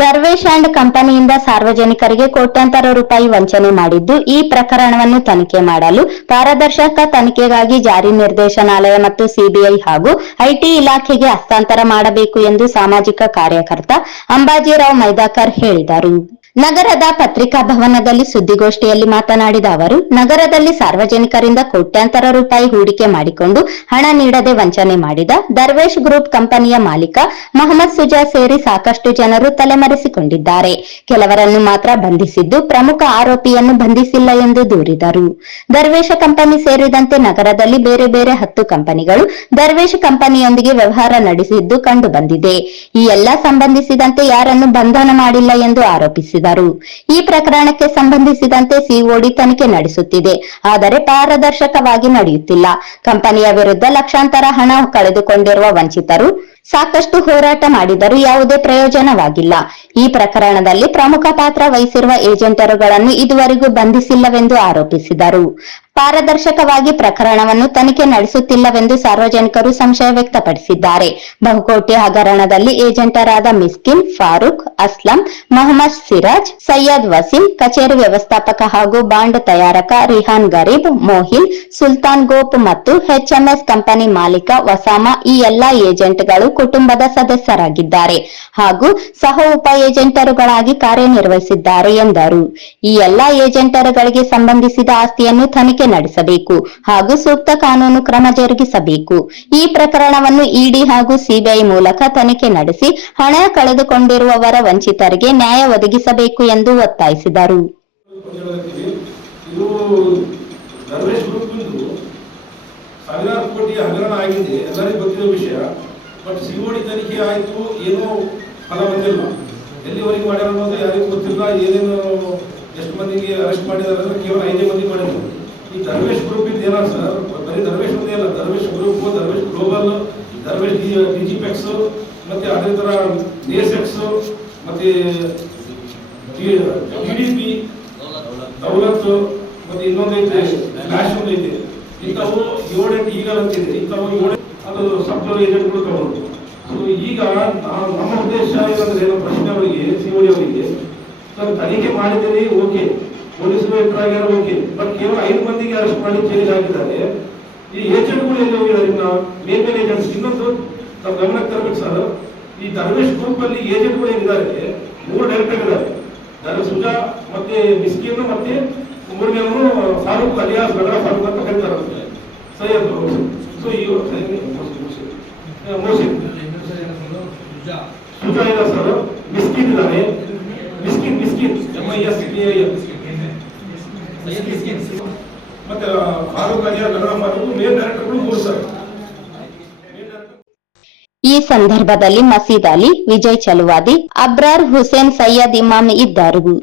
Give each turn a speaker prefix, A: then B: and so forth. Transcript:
A: ದರ್ವೇಶ್ and ಕಂಪನಿಯಿಂದ ಸಾರ್ವಜನಿಕರಿಗೆ ಕೋಟ್ಯಾಂತರ ರೂಪಾಯಿ ವಂಚನೆ ಮಾಡಿದ್ದು, ಈ ಪ್ರಕರಣವನ್ನು ತನಿಖೆ ಮಾಡಲು ಪಾರದರ್ಶಕ ತನಿಖೆಗಾಗಿ ಜಾರಿ ನಿರ್ದೇಶನಾಲಯ ಮತ್ತು ಸಿಬಿಐ ಹಾಗೂ ಐಟಿ ಇಲಾಖೆಗೆ ಹಸ್ತಾಂತರ ಮಾಡಬೇಕು ಎಂದು ಸಾಮಾಜಿಕ ಕಾರ್ಯಕರ್ತ ಅಂಬಾಜಿರಾವ್ ಮೈದಾಕರ್ ಹೇಳಿದರು. ನಗರದ ಪತ್ರಿಕಾ ಭವನದಲ್ಲಿ ಸುದ್ದಿಗೋಷ್ಠಿಯಲ್ಲಿ ಮಾತನಾಡಿದ ಅವರು, ನಗರದಲ್ಲಿ ಸಾರ್ವಜನಿಕರಿಂದ ಕೋಟ್ಯಾಂತರ ರೂಪಾಯಿ ಹೂಡಿಕೆ ಮಾಡಿಕೊಂಡು ಹಣ ನೀಡದೆ ವಂಚನೆ ಮಾಡಿದ ದರ್ವೇಶ್ ಗ್ರೂಪ್ ಕಂಪನಿಯ ಮಾಲೀಕ ಮೊಹಮ್ಮದ್ ಸುಜಾ ಸೇರಿ ಸಾಕಷ್ಟು ಜನರು ತಲೆಮರೆಸಿಕೊಂಡಿದ್ದಾರೆ. ಕೆಲವರನ್ನು ಮಾತ್ರ ಬಂಧಿಸಿದ್ದು ಪ್ರಮುಖ ಆರೋಪಿಯನ್ನು ಬಂಧಿಸಿಲ್ಲ ಎಂದು ದೂರಿದರು. ದರ್ವೇಶ ಕಂಪನಿ ಸೇರಿದಂತೆ ನಗರದಲ್ಲಿ ಬೇರೆ ಬೇರೆ ಹತ್ತು ಕಂಪನಿಗಳು ದರ್ವೇಶ್ ಕಂಪನಿಯೊಂದಿಗೆ ವ್ಯವಹಾರ ನಡೆಸಿದ್ದು ಕಂಡುಬಂದಿದೆ. ಈ ಎಲ್ಲ ಸಂಬಂಧಿಸಿದಂತೆ ಯಾರನ್ನು ಬಂಧನ ಮಾಡಿಲ್ಲ ಎಂದು ಆರೋಪಿಸಿದರು. ಈ ಪ್ರಕರಣಕ್ಕೆ ಸಂಬಂಧಿಸಿದಂತೆ ಸಿಒಡಿ ತನಿಖೆ ನಡೆಸುತ್ತಿದೆ. ಆದರೆ ಪಾರದರ್ಶಕವಾಗಿ ನಡೆಯುತ್ತಿಲ್ಲ. ಕಂಪನಿಯ ವಿರುದ್ಧ ಲಕ್ಷಾಂತರ ಹಣ ಕಳೆದುಕೊಂಡಿರುವ ವಂಚಿತರು ಸಾಕಷ್ಟು ಹೋರಾಟ ಮಾಡಿದರೂ ಯಾವುದೇ ಪ್ರಯೋಜನವಾಗಿಲ್ಲ. ಈ ಪ್ರಕರಣದಲ್ಲಿ ಪ್ರಮುಖ ಪಾತ್ರ ವಹಿಸಿರುವ ಏಜೆಂಟರುಗಳನ್ನು ಇದುವರೆಗೂ ಬಂಧಿಸಿಲ್ಲವೆಂದು ಆರೋಪಿಸಿದರು. ಪಾರದರ್ಶಕವಾಗಿ ಪ್ರಕರಣವನ್ನು ತನಿಖೆ ನಡೆಸುತ್ತಿಲ್ಲವೆಂದು ಸಾರ್ವಜನಿಕರು ಸಂಶಯ ವ್ಯಕ್ತಪಡಿಸಿದ್ದಾರೆ. ಬಹುಕೋಟಿ ಹಗರಣದಲ್ಲಿ ಏಜೆಂಟರಾದ ಮಿಸ್ಕಿನ್, ಫಾರೂಕ್, ಅಸ್ಲಂ, ಮೊಹಮ್ಮದ್ ಸಿರಾಜ್, ಸೈಯದ್ ವಸೀಂ, ಕಚೇರಿ ವ್ಯವಸ್ಥಾಪಕ ಹಾಗೂ ಬಾಂಡ್ ತಯಾರಕ ರಿಹಾನ್ ಗರೀಬ್ ಮೋಹಿಲ್ ಸುಲ್ತಾನ್ ಗೋಪ್ ಮತ್ತು ಎಚ್ಎಂಎಸ್ ಕಂಪನಿ ಮಾಲೀಕ ವಸಾಮ ಈ ಎಲ್ಲಾ ಏಜೆಂಟ್ಗಳು ಕುಟುಂಬದ ಸದಸ್ಯರಾಗಿದ್ದಾರೆ ಹಾಗೂ ಸಹ ಉಪ ಏಜೆಂಟರುಗಳಾಗಿ ಕಾರ್ಯನಿರ್ವಹಿಸಿದ್ದಾರೆ ಎಂದರು. ಈ ಎಲ್ಲಾ ಏಜೆಂಟರುಗಳಿಗೆ ಸಂಬಂಧಿಸಿದ ಆಸ್ತಿಯನ್ನು ತನಿಖೆ ನಡೆಸಬೇಕು ಹಾಗೂ ಸೂಕ್ತ ಕಾನೂನು ಕ್ರಮ ಜರುಗಿಸಬೇಕು. ಈ ಪ್ರಕರಣವನ್ನು ಇಡಿ ಹಾಗೂ ಸಿಬಿಐ ಮೂಲಕ ತನಿಖೆ ನಡೆಸಿ ಹಣ ಕಳೆದುಕೊಂಡಿರುವವರ ವಂಚಿತರಿಗೆ ನ್ಯಾಯ ಒದಗಿಸಬೇಕು ಎಂದು ಒತ್ತಾಯಿಸಿದರು.
B: ಸಾವಿರಾರು ಕೋಟಿ ಹಗರಣ ಆಗಿದೆ. ಎಲ್ಲರಿಗೂ ಗೊತ್ತಿರೋ ವಿಷಯ. ಬಟ್ ಸಿ ಸಿಒಡಿ ತನಿಖೆ ಆಯಿತು, ಏನೂ ಫಲ ಬಂದಿಲ್ಲ. ಎಲ್ಲಿವರೆಗೆ ಮಾಡ್ಯಾರ ಅನ್ನೋದು ಯಾರಿಗೂ ಗೊತ್ತಿಲ್ಲ. ಏನೇನು ಎಷ್ಟು ಮಂದಿಗೆ ಅರೆಸ್ಟ್ ಮಾಡಿದಾರೆ ಅಂದ್ರೆ ಕೇವಲ ಐದೇ ಮಂದಿ ಮಾಡಿದ್ರು. ಈ ದರ್ವೇಶ್ ಗ್ರೂಪ್ ಇದು ಏನಾರ ಸರ್? ಬರೀ ದರ್ವೇಶ್ ಒಂದೇ ಅಲ್ಲ ದರ್ವೇಶ್ ಗ್ರೂಪ್ ದರ್ವೇಶ್ ಗ್ಲೋಬಲ್ ದರ್ವೇಶ್ ಡಿಜಿಪೆಕ್ಸ್ ಮತ್ತು ಅದೇ ತರ ಡಿಎಸ್ಎಕ್ಸ್ ಮತ್ತೆ ಟಿಡಿಪಿ ಅವುಲನ್ಸು ಮತ್ತು ಇನ್ನೊಂದು ಐತೆ ಫ್ಲಾಶ್ ಒಂದು ಐತೆ ಇಂಥವು ಏಳೆಂಟು ಈಗ ಅಂತಿದೆ ಇಂಥವು ಏಳು ಅದು ಸಾಫ್ಟ್ವೇರ್ ಏಜೆಂಟ್ಗಳು ತಗೊಂಡು ಸೊ ಈಗ ನಮ್ಮ ಉದ್ದೇಶ ಏನಂದ್ರೆ ಏನು ಪ್ರಶ್ನೆ ಅವರಿಗೆ ಸಿ ಓಡಿ ಅವರಿಗೆ, ಸರ್, ತನಿಖೆ ಮಾಡಿದ್ದೀರಿ, ಓಕೆ. ಪೊಲೀಸ್ ಎಂಟರ್ ಆಗ್ಯಾರ ಓಕೆ. ಬಟ್ ಕೇವಲ ಐದು ಮಂದಿಗೆ ಅರೆಸ್ಟ್ ಮಾಡಿ ಚೇಂಜ್ ಆಗಿದ್ದಾರೆ ಈ ಏಜೆಂಟ್ಗಳು ಎಲ್ಲಿ ಹೋಗಿದ್ದಾರೆ ಇನ್ನ ಮೇನ್ ಮೇನ್ ಏಜೆಂಟ್ಸ್ ಇನ್ನೊಂದು ನಾವು ಗಮನಕ್ಕೆ ತರಬೇಕು ಸರ್ ಈ ದರ್ವೇಶ್ ಗ್ರೂಪ್ ಅಲ್ಲಿ ಏಜೆಂಟ್ಗಳು ಏನಿದ್ದಾರೆ, ಮೂರು ಡೈರೆಕ್ಟರ್ ಇದ್ದಾರೆ. ದಾರ ಸುಜಾ, ಮತ್ತೆ ಮಿಸ್ಕಿನ್, ಮತ್ತೆ ಮೂರನೇವನು ಫಾರೂಕ್ ಅಲಿಯಾಸ್ ಗಡರ ಫಾರೂಕ್ ಅಂತ ಕರೀತಾರೆ ಸೈಯದ್ ಸೊ ಈ ಸುಜಾ ಇಲ್ಲ ಸರ್ ಮಿಸ್ಕಿನ್ ಇದ್ದಾನೆ Miskin Miskin M I S K ಮತ್ತೆ ಫಾರೂಕ್ ಅಲಿಯಾ ಗಡರ ಫಾರೂಕ್ ಮೇನ್ ಡೈರೆಕ್ಟರ್ಗಳು ಮೂರು ಸರ್ ಮೇನ್ ಡೈರೆಕ್ಟರ್
A: ಈ ಸಂದರ್ಭದಲ್ಲಿ ಮಸೀದ್ ಅಲಿ, ವಿಜಯ್ ಚಲುವಾದಿ, ಅಬ್ರಾರ್ ಹುಸೇನ್ ಸೈಯದ್ ಇಮಾಮ್ ಇದ್ದರು.